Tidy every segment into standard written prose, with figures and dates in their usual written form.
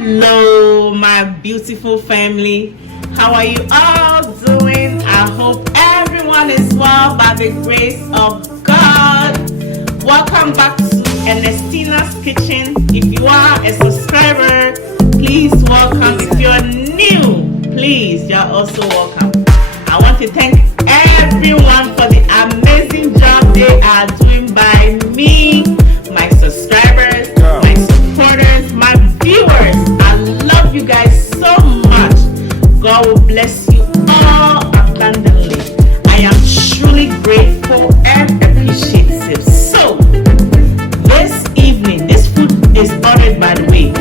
Hello my beautiful family, how are you all doing? I hope everyone is well by the grace of God. Welcome back to Ernestina's Kitchen. If you are a subscriber, please welcome. If you're new, please, you're also welcome. I want to thank everyone for the amazing job they are doing by me, my subscribers, my supporters, my viewers. I love you guys so much. God will bless you all abundantly. I am truly grateful and appreciative. So, this evening, this food is ordered, by the way,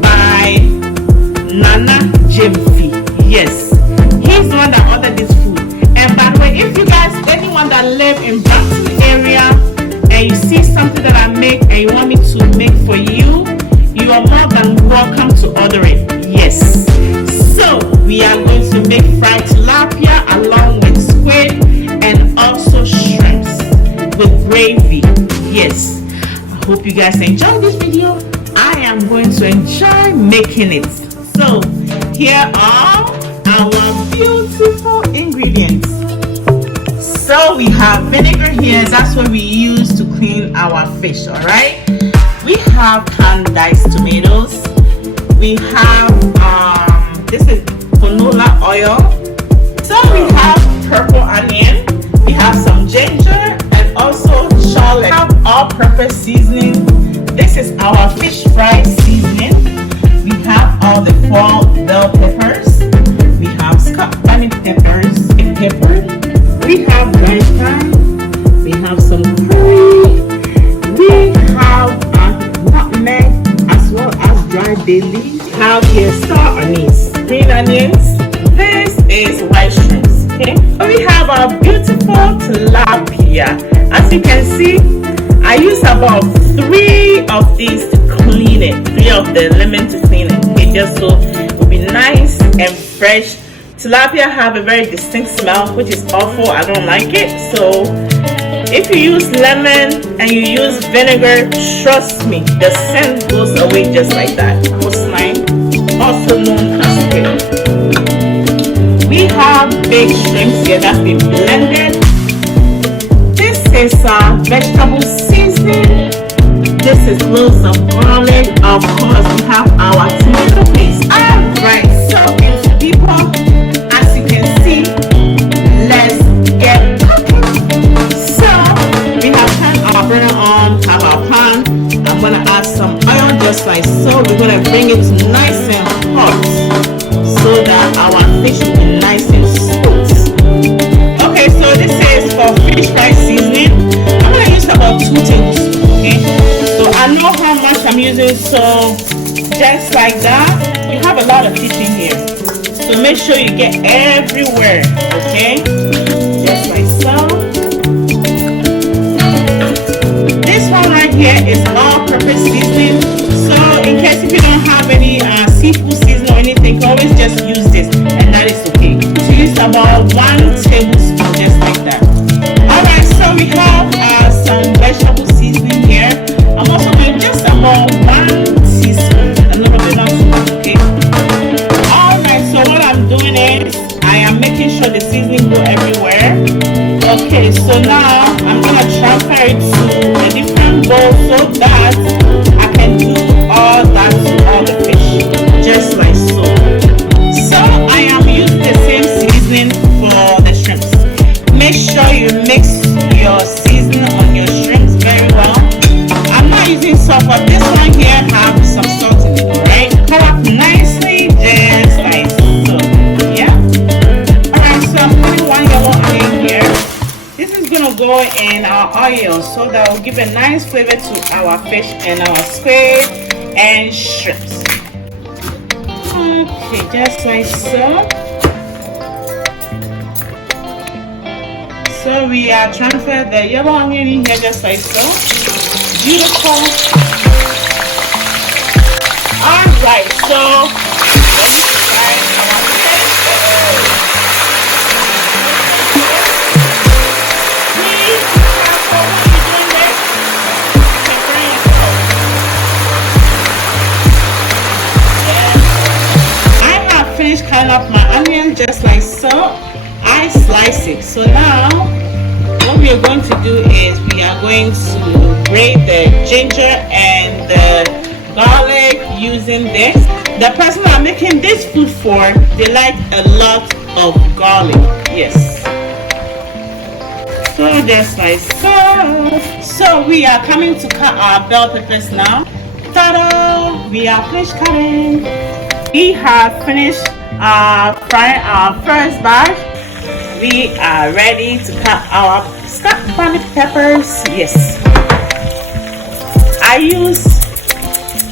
by Nana Jemfi. Yes, he's the one that ordered this food. And by the way, if you guys, anyone that live in Brampton area, and you see something that I make and you want me to make for you, you are more than welcome to order it. Yes. So we are going to make fried tilapia along with squid and also shrimps with gravy. Yes. I hope you guys enjoy this video. I am going to enjoy making it. So here are our beautiful ingredients. So we have vinegar here. That's what we use to clean our fish. All right. We have canned diced tomatoes. We have this is canola oil. So we have purple onion. We have some ginger and also shallot. We have all-purpose seasoning. This is our fish fry seasoning. We have all the 4 bell peppers. We have scotch bonnet peppers and pepper. We have dry thyme. We have some curry. We have nutmeg as well as dried bay leaves. We have here star anise, green onions. This is white shrimps. Okay. So we have our beautiful tilapia. As you can see, I use about 3 of these to clean it. 3 of the lemon to clean it. Okay, just so it will be nice and fresh. Tilapia have a very distinct smell, which is awful. I don't like it. So if you use lemon and you use vinegar, trust me, the scent goes away just like that. Coastline, also known as squid. We have baked shrimps here that's been blended. This is vegetable seasoning. This is loads of garlic. Of course, we have our tomato paste. Alright, so people, as you can see, let's get cooking. So we have turned our burner on, have our pan. I'm gonna add some oil just like so. We're gonna bring it nice and hot so that our fish will be nice and smooth. Okay, so this is for fish fry seasoning. I'm gonna use about 2 tablespoons. Okay, so I know how much I'm using, so just like that. You have a lot of fish in here, so make sure you get everywhere. Okay, just like so. This one right here is all-purpose seasoning. So in case if you don't have any seafood seasoning or anything, you can always just use this, and that is okay. So use about 1 tablespoon, just like that. Alright, so we have some vegetable seasoning here. I'm also doing just about 1 teaspoon, a little bit of salt, okay? Alright, so what I'm doing is I am making sure the seasoning go everywhere. Okay, so now I'm gonna transfer it to a different bowl so that I can do all that to all the fish, just like so. So I am using the same seasoning for the shrimps. Make sure you mix your seasoning on your shrimps very well. I'm not using salt, but this one here have some salt in it, right? Cut up nicely, just like so. Yeah. Alright, so I'm putting 1 yellow onion here. This is gonna go in our oil so that will give a nice flavor to our fish and our squid and shrimps. Okay, just like so. So we are transferring the yellow onion in here just like so. Beautiful. Alright, so cut up my onion just like so. I slice it. So now what we are going to do is we are going to grate the ginger and the garlic using this. The person I'm making this food for, they like a lot of garlic. Yes. So just like so. So we are coming to cut our bell peppers now. Ta-da! We are finished cutting. We have finished frying our first batch. We are ready to cut our scotch bonnet peppers. Yes. I use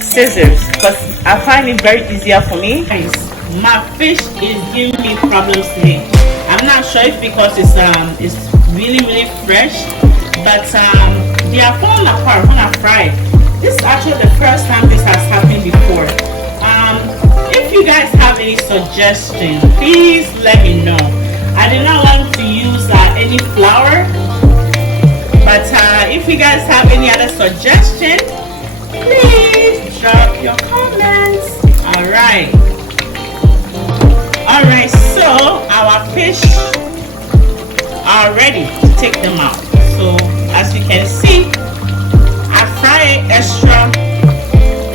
scissors because I find it very easier for me. Guys, my fish is giving me problems today. I'm not sure if because it's really fresh, but they are falling apart when I fry it. This is actually the first time this has happened before. If you guys have any suggestions, please let me know. I did not want to use any flour, but if you guys have any other suggestion, please drop your comments. Alright, so our fish are ready to take them out. So as you can see, I fry it extra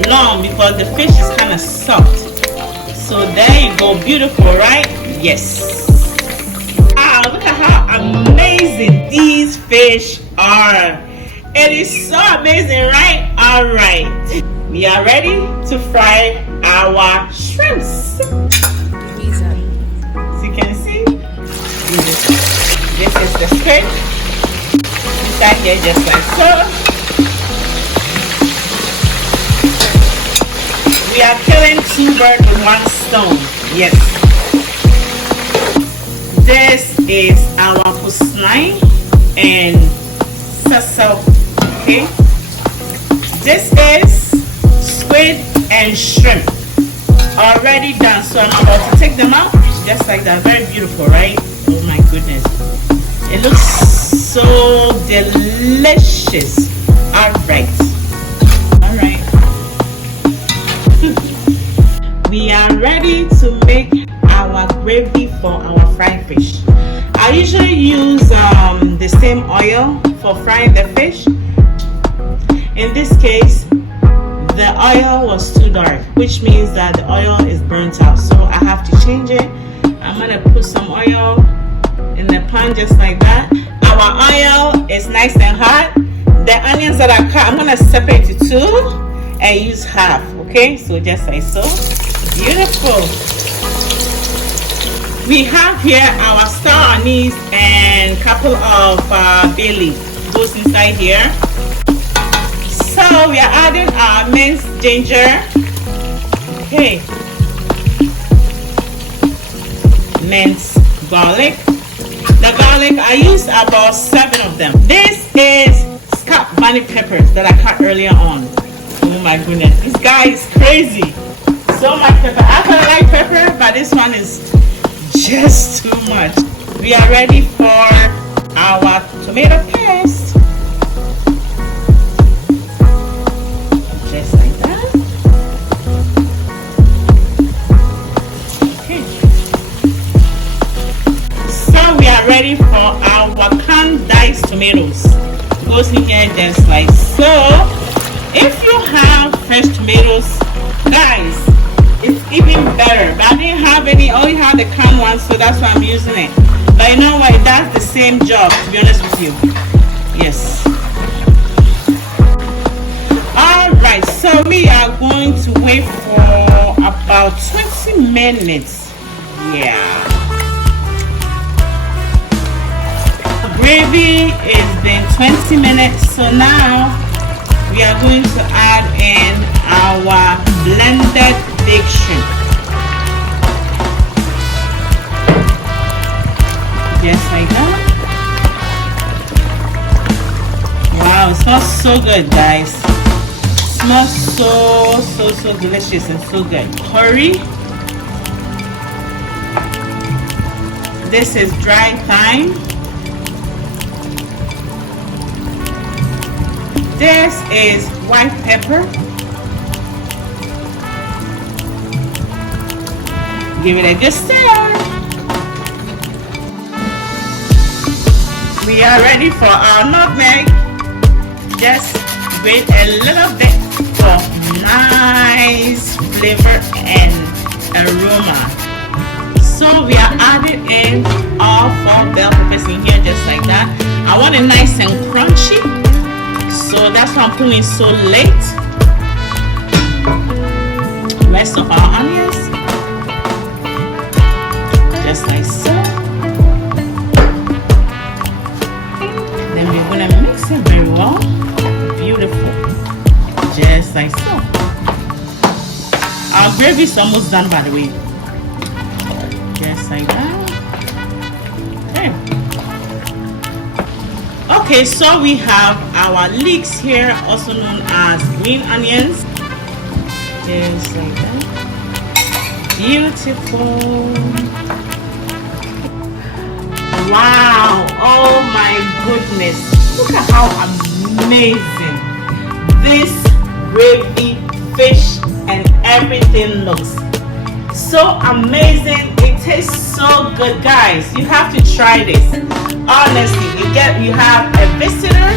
long because the fish is kind of soft. So there you go, beautiful, right? Yes. Wow, look at how amazing these fish are. It is so amazing, right? All right, we are ready to fry our shrimps. As you can see, this is the squid. Inside here just like so. We are killing two birds with one stone. Yes. This is our pusnai and sesame. Okay. This is squid and shrimp. Already done. So I'm about to take them out. Just like that. Very beautiful, right? Oh my goodness. It looks so delicious. Alright. We are ready to make our gravy for our fried fish. I usually use the same oil for frying the fish. In this case, the oil was too dark, which means that the oil is burnt out. So I have to change it. I'm gonna put some oil in the pan just like that. Our oil is nice and hot. The onions that I cut, I'm gonna separate it two and use half. Okay, so just like so. Beautiful. We have here our star anise and couple of bay leaf goes inside here. So we are adding our minced ginger. Okay. Minced garlic. The garlic I used about 7 of them. This is scotch bonnet peppers that I cut earlier on. Oh my goodness, this guy is crazy. So much pepper. I kind of like pepper, but this one is just too much. We are ready for our tomato paste. Just like that. Okay. So we are ready for our canned diced tomatoes. Goes in here just like so. If you have fresh tomatoes, guys, it's even better. But I didn't have any, I only had the canned ones, so that's why I'm using it. But you know what, it does the same job, to be honest with you. Yes. Alright, so we are going to wait for about 20 minutes. Yeah. Gravy is been 20 minutes, so now we are going to add in our blended baked shrimp. Just like that. Wow, it smells so good, guys. It smells so delicious and so good. Curry. This is dry thyme. This is white pepper. Give it a good stir. We are ready for our nutmeg. Just grate a little bit for nice flavor and aroma. So we are adding in all 4 bell peppers in here just like that. I want it nice and crunchy, so that's why I'm putting it so late. Rest of our onions, just like so. Then we're gonna mix it very well. Beautiful, just like so. Our gravy is almost done, by the way. Just like that. Okay, so we have our leeks here, also known as green onions. Just like that. Beautiful. Wow, oh my goodness, look at how amazing this gravy, fish and everything looks. So amazing. It tastes so good, guys. You have to try this. Honestly, you have a visitor,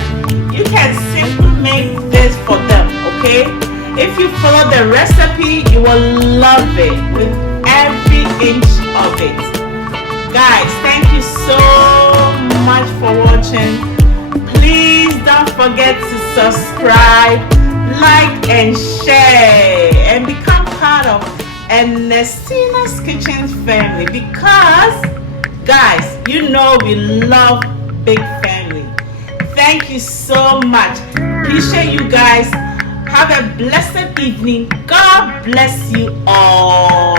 you can simply make this for them, okay? If you follow the recipe, you will love it with every inch of it. Guys, thank you so much for watching. Please don't forget to subscribe, like and share, and become part of Ernestina's Kitchen family, because guys, you know we love big family. Thank you so much. Appreciate you guys. Have a blessed evening. God bless you all.